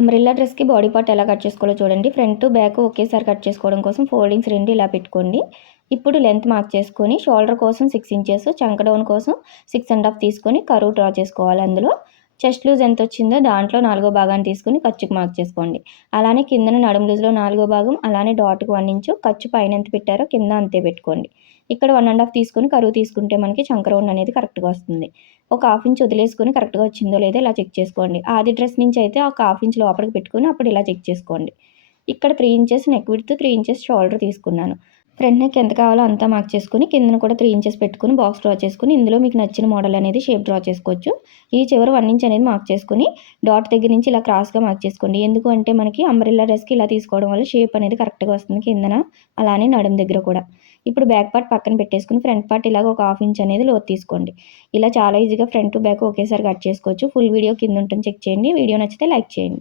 Umbrella డ్రెస్కి body part ఎలా cut చేసుకోవాలో చూడండి. ఫ్రంట్ బ్యాక్ ఒకేసారి కట్ చేసుకోవడం కోసం ఫోల్డింగ్స్ 2 ఇలా పెట్టుకోండి. ఇప్పుడు లెంత్ మార్క్ చేసుకొని షోల్డర్ కోసం 6 ఇంచెస్, చంక డౌన్ కోసం 6.5 తీసుకొని కర్వ్ డ్రా చేసుకోవాలి. అందులో చెస్ట్ లూజ్ ఎంత వచ్చిందో దాంట్లో 4వ భాగాన్ని తీసుకొని ఖర్చుకు మార్క్ చేసుకోండి. అలానే కిందన నడుము లూజ్లో 4వ భాగం, అలానే డాట్కి 1 ఇంచు, ఖర్చు పైన ఎంత పెట్టారో కింద అంతే పెట్టుకోండి. ఇక్కడ 1.5 తీసుకొని కరువు తీసుకుంటే మనకి చంక రౌండ్ అనేది కరెక్ట్గా వస్తుంది. ఒక 1/2 ఇంచ్ వదిలేసుకొని కరెక్ట్గా వచ్చిందో లేదో ఇలా చెక్ చేసుకోండి. ఆది డ్రెస్ నుంచి అయితే ఒక 1/2 ఇంచ్ లోపలికి పెట్టుకొని అప్పుడు ఇలా చెక్ చేసుకోండి. ఇక్కడ 3 inches neck width, 3 inches shoulder తీసుకున్నాను. ఫ్రంట్ నెక్ ఎంత కావాలో అంతా మార్క్ చేసుకుని కిందన కూడా 3 ఇంచెస్ పెట్టుకుని బాక్స్ డ్రా చేసుకుని ఇందులో మీకు నచ్చిన మోడల్ అనేది షేప్ డ్రా చేసుకోవచ్చు. ఈ చివరి 1 ఇంచ్ అనేది మార్క్ చేసుకుని డాట్ దగ్గర నుంచి ఇలా క్రాస్గా మార్క్ చేసుకోండి. ఎందుకు అంటే మనకి అంబ్రెల్లా డ్రెస్కి ఇలా తీసుకోవడం వల్ల షేప్ అనేది కరెక్ట్గా వస్తుంది కిందన, అలానే నడుము దగ్గర కూడా. ఇప్పుడు బ్యాక్ పార్ట్ పక్కన పెట్టేసుకుని ఫ్రంట్ పార్ట్ ఇలాగ ఒక 1/2 ఇంచ్ అనేది లోతు తీసుకోండి. ఇలా చాలా ఈజీగా ఫ్రంట్ బ్యాక్ ఒకేసారి కట్ చేసుకోవచ్చు. ఫుల్ వీడియో కింద ఉంటుంది, చెక్ చేయండి. వీడియో నచ్చితే లైక్ చేయండి.